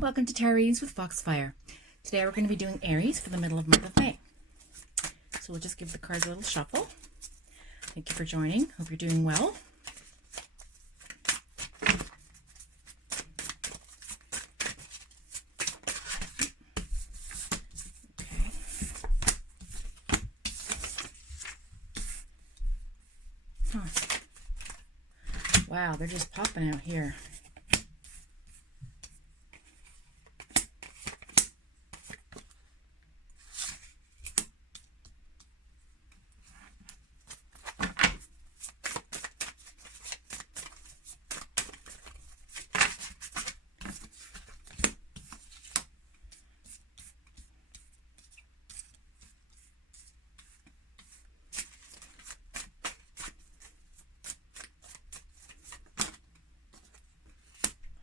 Welcome to Tarot Readings with Foxfire. Today we're going to be doing Aries for the middle of month of May. So we'll just give the cards a little shuffle. Thank you for joining. Hope you're doing well. Okay. Huh. Wow, they're just popping out here.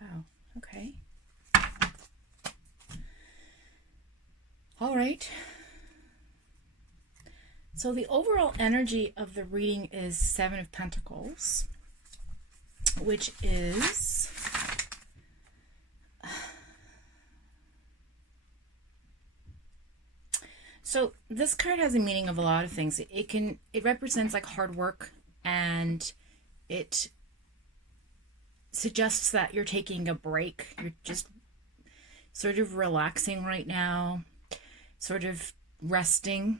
Wow, okay. All right. So the overall energy of the reading is Seven of Pentacles, which is so this card has a meaning of a lot of things. It represents like hard work, and it suggests that you're taking a break. You're just sort of relaxing right now, sort of resting.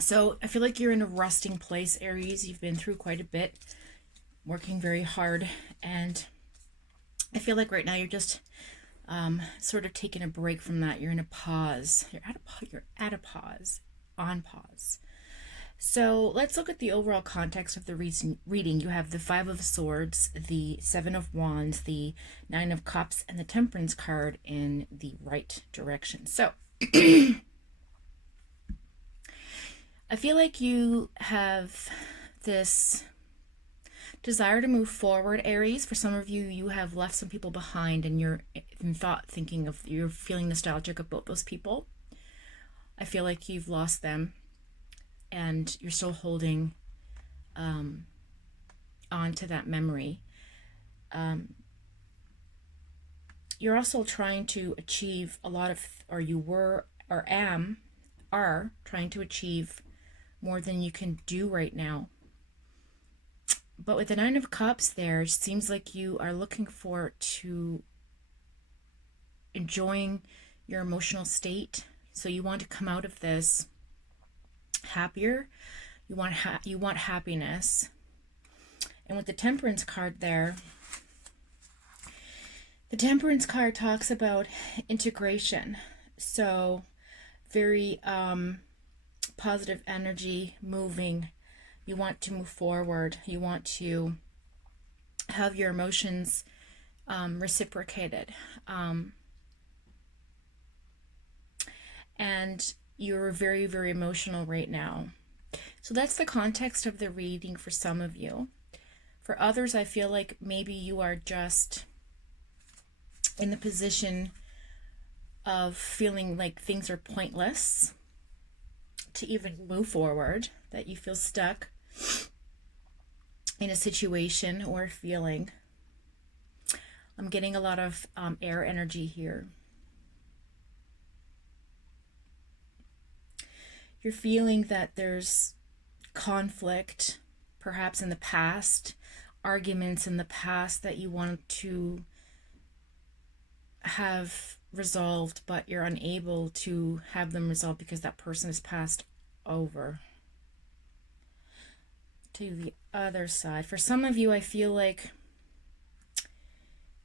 So I feel like you're in a resting place, Aries. You've been through quite a bit, working very hard, and I feel like right now you're just sort of taking a break from that. You're in a pause. You're at a pause, on pause. So let's look at the overall context of the reading. You have the Five of Swords, the Seven of Wands, the Nine of Cups, and the Temperance card in the right direction. So I feel like you have this desire to move forward, Aries. For some of you, you have left some people behind, and you're you're feeling nostalgic about those people. I feel like you've lost them, and you're still holding on to that memory. You're also trying to achieve a lot of, or you were, or are trying to achieve more than you can do right now. But with the Nine of Cups there, it seems like you are looking forward to enjoying your emotional state. So you want to come out of this happier. You want happiness. And with the Temperance card there, the Temperance card talks about integration. So very positive energy, moving. You want to move forward. You want to have your emotions reciprocated. And you're very, very emotional right now. So that's the context of the reading for some of you. For others, I feel like maybe you are just in the position of feeling like things are pointless to even move forward, that you feel stuck in a situation or a feeling. I'm getting a lot of air energy here. You're feeling that there's conflict, perhaps in the past, arguments in the past that you want to have resolved, but you're unable to have them resolved because that person has passed over. To the other side, for some of you, I feel like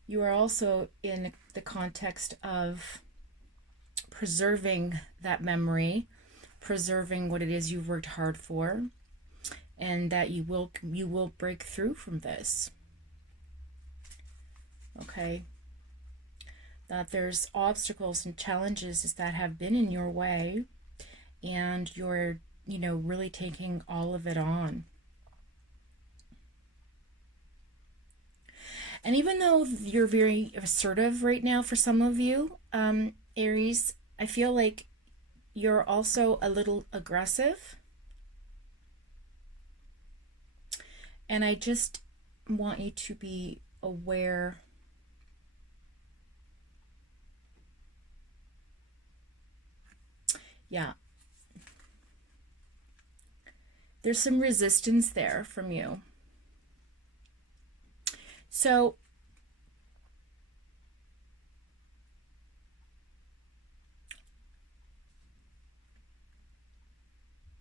you are also in the context of preserving that memory, preserving what it is you've worked hard for, and that you will break through from this. Okay, that there's obstacles and challenges that have been in your way, and you're really taking all of it on. And even though you're very assertive right now for some of you, Aries, I feel like you're also a little aggressive. And I just want you to be aware Yeah. There's some resistance there from you. So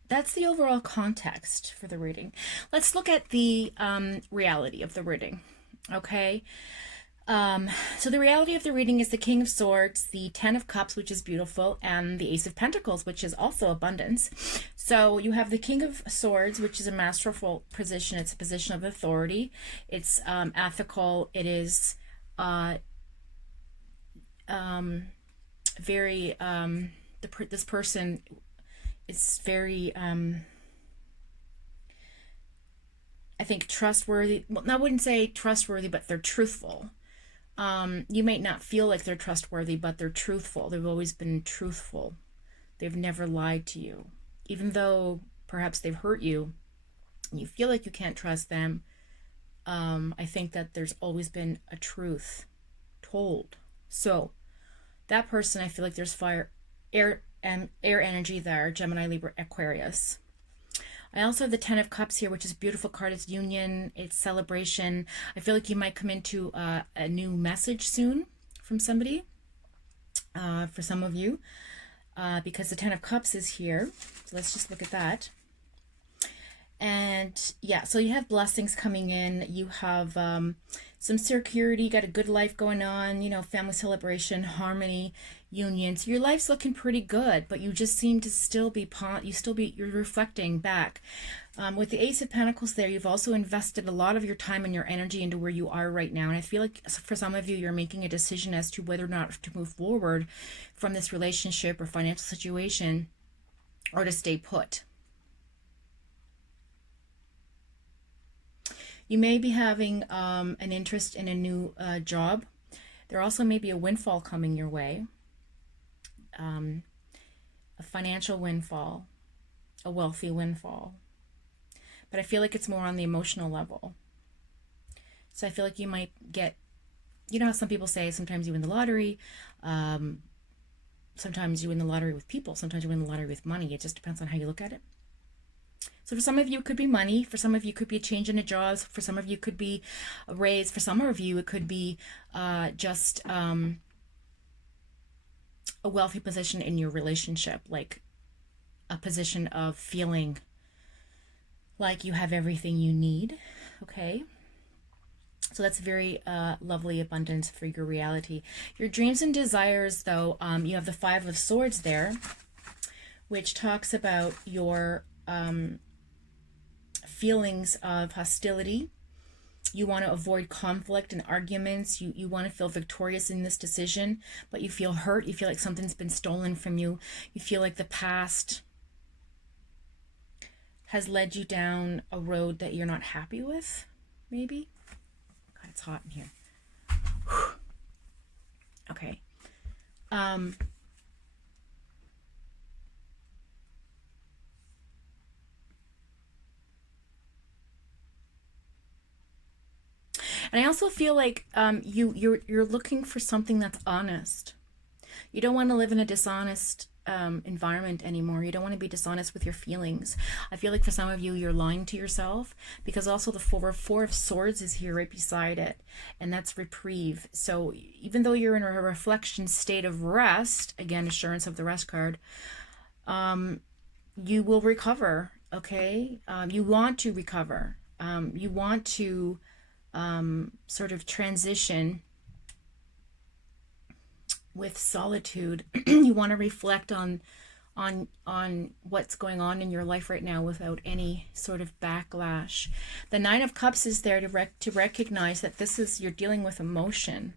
that's the overall context for the reading. Let's look at the reality of the reading. Okay. So the reality of the reading is the King of Swords, the Ten of Cups, which is beautiful, and the Ace of Pentacles, which is also abundance. So you have the King of Swords, which is a masterful position. It's a position of authority. It's ethical. It is very this person is very I think trustworthy. Well, I wouldn't say trustworthy, but they're truthful. You might not feel like they're trustworthy, but they're truthful. They've always been truthful. They've never lied to you. Even though perhaps they've hurt you, and you feel like you can't trust them, I think that there's always been a truth told. So that person, I feel like there's fire, air, and air energy there, Gemini, Libra, Aquarius. I also have the Ten of Cups here, which is a beautiful card. It's union, it's celebration. I feel like you might come into a new message soon from somebody, for some of you, because the Ten of Cups is here. So let's just look at that. And yeah, so you have blessings coming in. You have some security. You got a good life going on. You know, family celebration, harmony, union. So your life's looking pretty good, but you just seem to still be you're reflecting back. With the Ace of Pentacles there, you've also invested a lot of your time and your energy into where you are right now. And I feel like for some of you, you're making a decision as to whether or not to move forward from this relationship or financial situation, or to stay put. You may be having an interest in a new job. There also may be a windfall coming your way, a financial windfall, a wealthy windfall. But I feel like it's more on the emotional level. So I feel like you might get, you know how some people say sometimes you win the lottery, sometimes you win the lottery with people, sometimes you win the lottery with money. It just depends on how you look at it. So for some of you, it could be money. For some of you, it could be a change in a job. For some of you, it could be a raise. For some of you, it could be just a wealthy position in your relationship, like a position of feeling like you have everything you need. Okay. So that's very lovely abundance for your reality. Your dreams and desires, though, you have the Five of Swords there, which talks about your feelings of hostility. You want to avoid conflict and arguments. You want to feel victorious in this decision, but you feel hurt. You feel like something's been stolen from you. You feel like the past has led you down a road that you're not happy with, maybe. God, it's hot in here. Whew. Okay. And I also feel like you're looking for something that's honest. You don't want to live in a dishonest environment anymore. You don't want to be dishonest with your feelings. I feel like for some of you, you're lying to yourself, because also the Four of Swords is here right beside it, and that's reprieve. So even though you're in a reflection state of rest, again, assurance of the rest card, you will recover. Okay, you want to recover. You want to sort of transition with solitude. You want to reflect on what's going on in your life right now without any sort of backlash. The Nine of Cups is there to recognize that this is, you're dealing with emotion.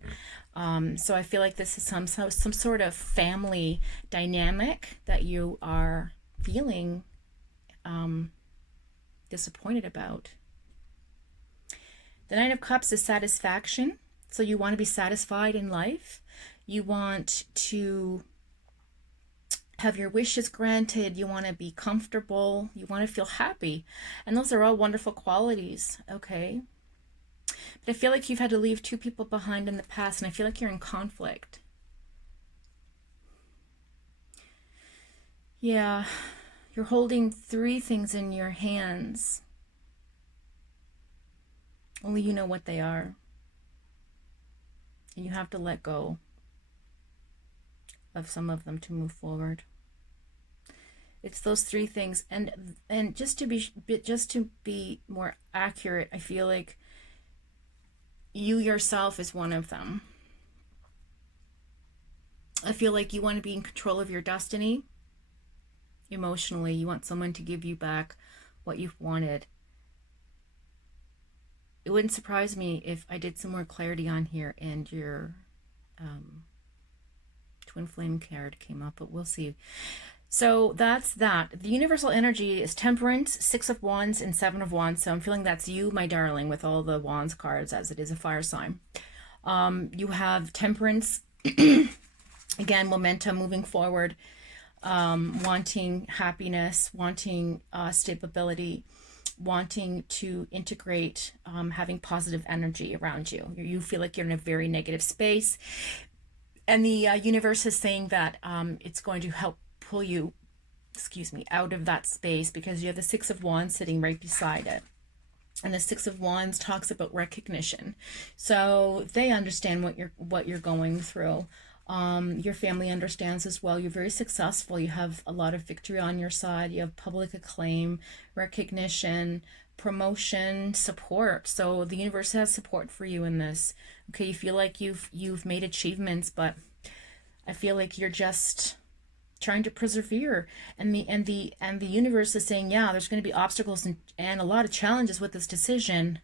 So I feel like this is some sort of family dynamic that you are feeling disappointed about. The Nine of Cups is satisfaction. So you want to be satisfied in life. You want to have your wishes granted. You want to be comfortable. You want to feel happy. And those are all wonderful qualities, okay? But I feel like you've had to leave two people behind in the past, and I feel like you're in conflict. Yeah, you're holding three things in your hands. Only you know what they are. And you have to let go of some of them to move forward. It's those three things. And just to be more accurate, I feel like you yourself is one of them. I feel like you want to be in control of your destiny. Emotionally, you want someone to give you back what you've wanted. It wouldn't surprise me if I did some more clarity on here and your twin flame card came up, but we'll see. So that's that. The universal energy is Temperance, Six of Wands, and Seven of Wands. So I'm feeling that's you, my darling, with all the Wands cards, as it is a fire sign. You have Temperance, again, momentum, moving forward, wanting happiness, wanting stability, wanting to integrate, having positive energy around you. You feel like you're in a very negative space. And the universe is saying that it's going to help pull you, out of that space, because you have the Six of Wands sitting right beside it. And the Six of Wands talks about recognition. So they understand what you're going through. Your family understands as well. You're very successful. You have a lot of victory on your side. You have public acclaim, recognition, promotion, support. So the universe has support for you in this. Okay, you feel like you've made achievements, but I feel like you're just trying to persevere, and the universe is saying, yeah, there's going to be obstacles and a lot of challenges with this decision,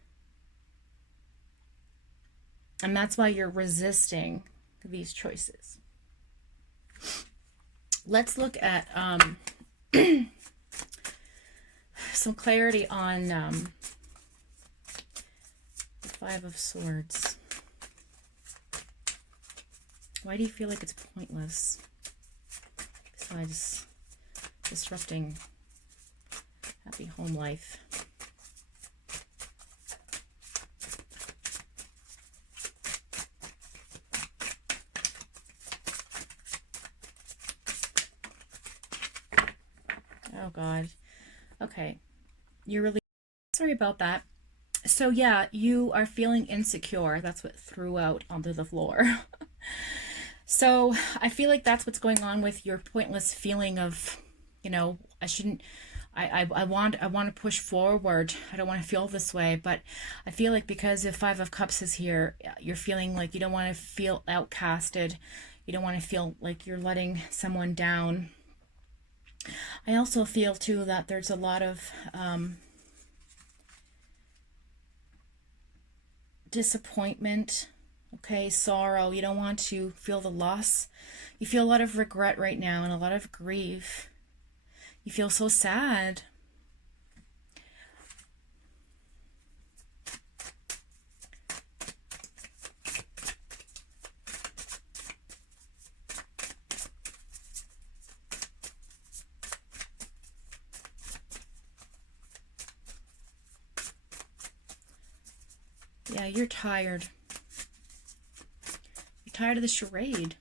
and that's why you're resisting these choices. Let's look at some clarity on the Five of Swords. Why do you feel like it's pointless? Besides disrupting happy home life. Oh God. Okay. You're really sorry about that. So yeah, you are feeling insecure. That's what threw out onto the floor. So I feel like that's what's going on with your pointless feeling of, I shouldn't, I want to push forward. I don't want to feel this way, but I feel like because the Five of Cups is here, you're feeling like you don't want to feel outcasted. You don't want to feel like you're letting someone down. I also feel too that there's a lot of disappointment. Okay, sorrow. You don't want to feel the loss. You feel a lot of regret right now and a lot of grief. You feel so sad. Yeah, you're tired. Tired of the charade.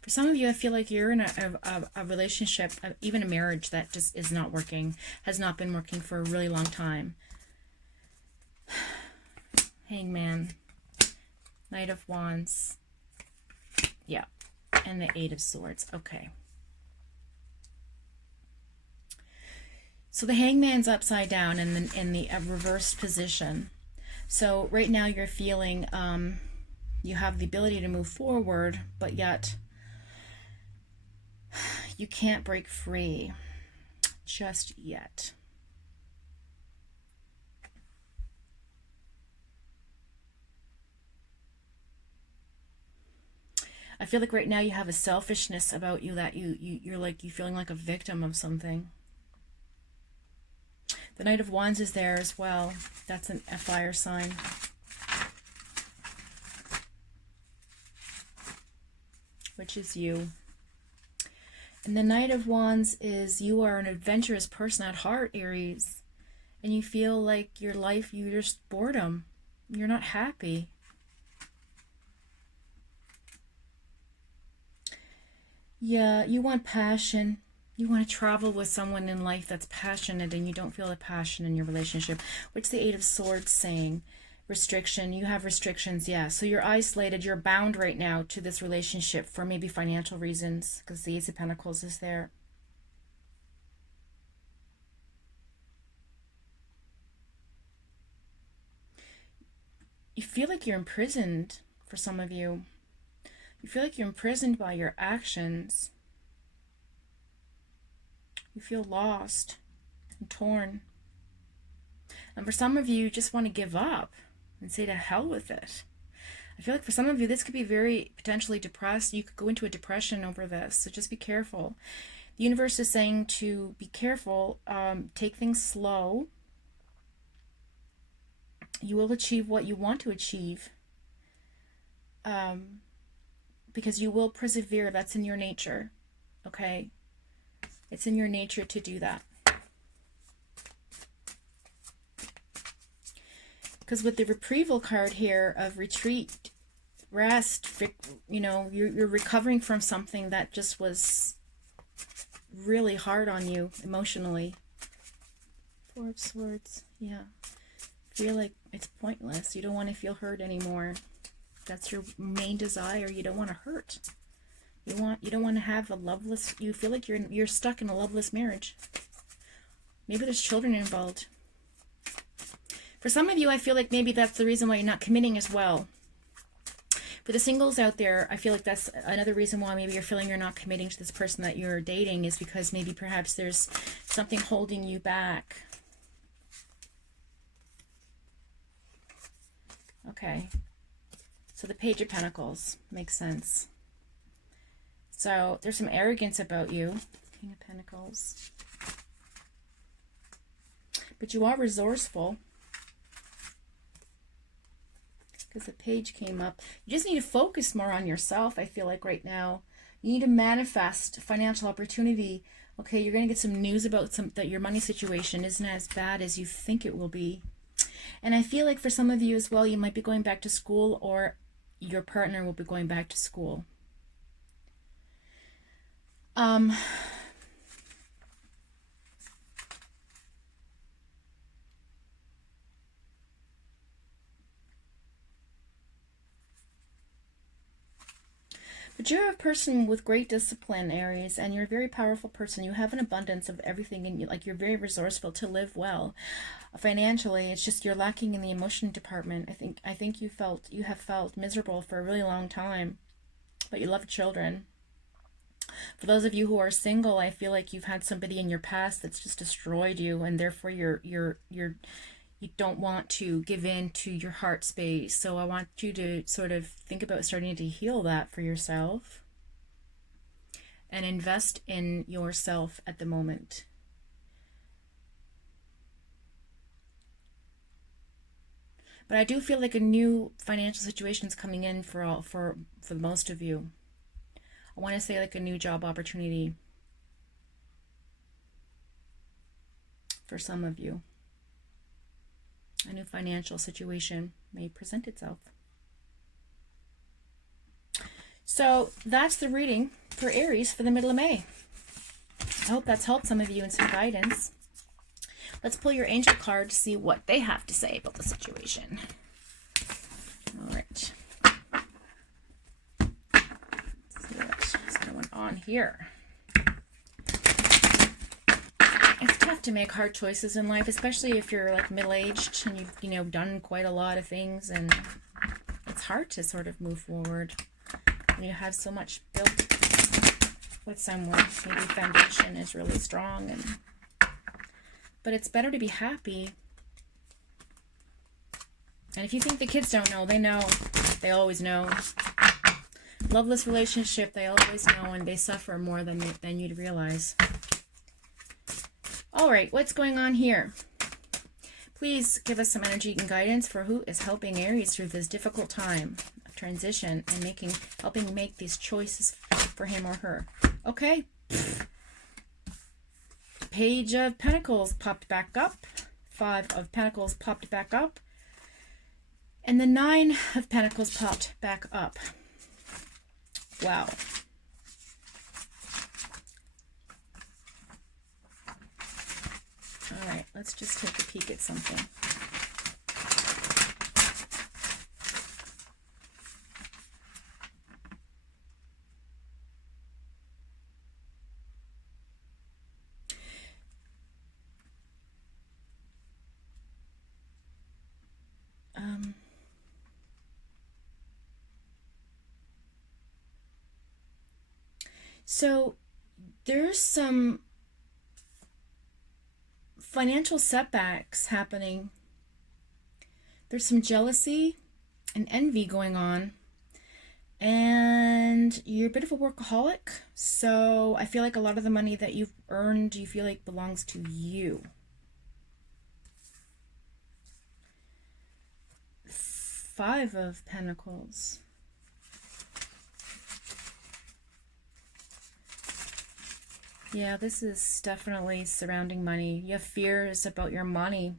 For some of you, I feel like you're in a relationship, even a marriage that just is not working, has not been working for a really long time. Hangman, Knight of Wands, yeah, and the Eight of Swords. Okay. So the Hangman's upside down in the reversed position. So right now you're feeling you have the ability to move forward, but yet you can't break free just yet. I feel like right now you have a selfishness about you that you're feeling like a victim of something. The Knight of Wands is there as well. That's a fire sign. Which is you. And the Knight of Wands is you are an adventurous person at heart, Aries. And you feel like your life, you're just boredom. You're not happy. Yeah, you want passion. You want to travel with someone in life that's passionate, and you don't feel the passion in your relationship. What's the Eight of Swords saying? Restriction. You have restrictions, yeah. So you're isolated. You're bound right now to this relationship for maybe financial reasons, because the Ace of Pentacles is there. You feel like you're imprisoned for some of you. You feel like you're imprisoned by your actions. You feel lost and torn. And for some of you, you just want to give up and say to hell with it. I feel like for some of you, this could be very potentially depressed. You could go into a depression over this, so just be careful. The universe is saying to be careful, take things slow. You will achieve what you want to achieve, because you will persevere. That's in your nature, okay? It's in your nature to do that. Because with the retrieval card here of retreat, rest, you know, you're recovering from something that just was really hard on you emotionally. Four of Swords, yeah. Feel like it's pointless. You don't want to feel hurt anymore. That's your main desire. You don't want to hurt. You don't want to have a loveless. You feel like you're stuck in a loveless marriage. Maybe there's children involved. For some of you, I feel like maybe that's the reason why you're not committing as well. For the singles out there, I feel like that's another reason why maybe you're feeling you're not committing to this person that you're dating, is because maybe perhaps there's something holding you back. Okay. So the Page of Pentacles makes sense. So there's some arrogance about you. King of Pentacles. But you are resourceful. Because the Page came up. You just need to focus more on yourself, I feel like, right now. You need to manifest financial opportunity. Okay, you're going to get some news about that your money situation isn't as bad as you think it will be. And I feel like for some of you as well, you might be going back to school, or your partner will be going back to school. But you're a person with great discipline, Aries, and you're a very powerful person. You have an abundance of everything in you. Like, you're very resourceful to live well financially. It's just you're lacking in the emotion department. I think you have felt miserable for a really long time, but you love children. For those of you who are single, I feel like you've had somebody in your past that's just destroyed you, and therefore you don't want to give in to your heart space. So I want you to sort of think about starting to heal that for yourself and invest in yourself at the moment. But I do feel like a new financial situation is coming in for most of you. I want to say like a new job opportunity for some of you. A new financial situation may present itself. So that's the reading for Aries for the middle of May. I hope that's helped some of you in some guidance. Let's pull your angel card to see what they have to say about the situation. All right. Let's see what's going on here. It's tough to make hard choices in life, especially if you're like middle-aged and you've done quite a lot of things, and it's hard to sort of move forward when you have so much built with someone. Maybe foundation is really strong, but it's better to be happy. And if you think the kids don't know, they know. They always know. Loveless relationship, they always know, and they suffer more than you'd realize. All right, what's going on here? Please give us some energy and guidance for who is helping Aries through this difficult time of transition and helping make these choices for him or her. Okay. Page of Pentacles popped back up. 5 of Pentacles popped back up. And the 9 of Pentacles popped back up. Wow. Let's just take a peek at something. So there's some financial setbacks happening. There's some jealousy and envy going on. And you're a bit of a workaholic. So I feel like a lot of the money that you've earned, you feel like belongs to you. 5 of Pentacles. Yeah, this is definitely surrounding money. You have fears about your money.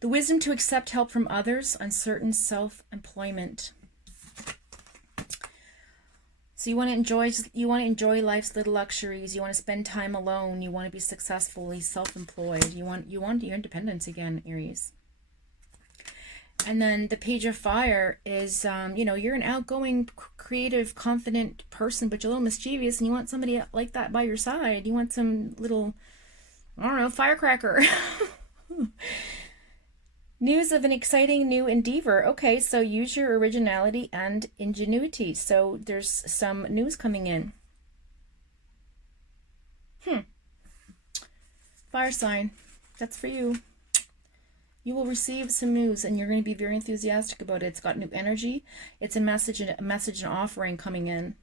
The wisdom to accept help from others, uncertain self-employment. So you want to enjoy life's little luxuries. You want to spend time alone. You want to be successfully self-employed. You want your independence again, Aries. And then the Page of Fire is, you know, you're an outgoing, creative, confident person, but you're a little mischievous, and you want somebody like that by your side. You want some little, I don't know, firecracker. News of an exciting new endeavor. Okay, so use your originality and ingenuity. So there's some news coming in. Fire sign. That's for you. You will receive some news, and you're going to be very enthusiastic about it. It's got new energy. It's a message and offering coming in.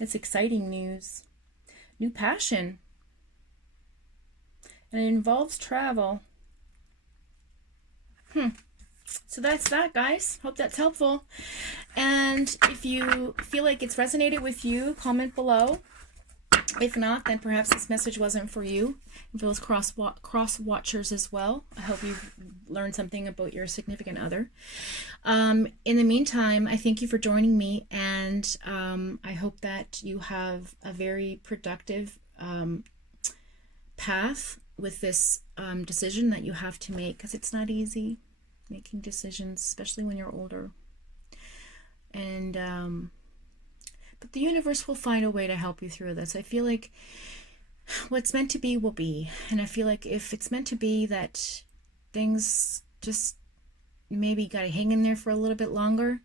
It's exciting news. New passion. And it involves travel. So that's that, guys. Hope that's helpful. And if you feel like it's resonated with you, comment below. If not, then perhaps this message wasn't for you. And for those cross watchers as well, I hope you've learned something about your significant other. In the meantime, I thank you for joining me, and I hope that you have a very productive path with this decision that you have to make, because it's not easy making decisions, especially when you're older. And but the universe will find a way to help you through this. I feel like what's meant to be will be. And I feel like if it's meant to be that things just maybe got to hang in there for a little bit longer,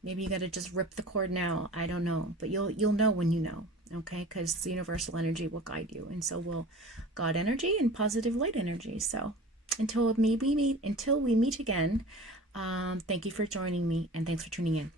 maybe you got to just rip the cord now. I don't know. But you'll know when you know, okay? Because the universal energy will guide you. And so will God energy and positive light energy. So until we meet again, thank you for joining me, and thanks for tuning in.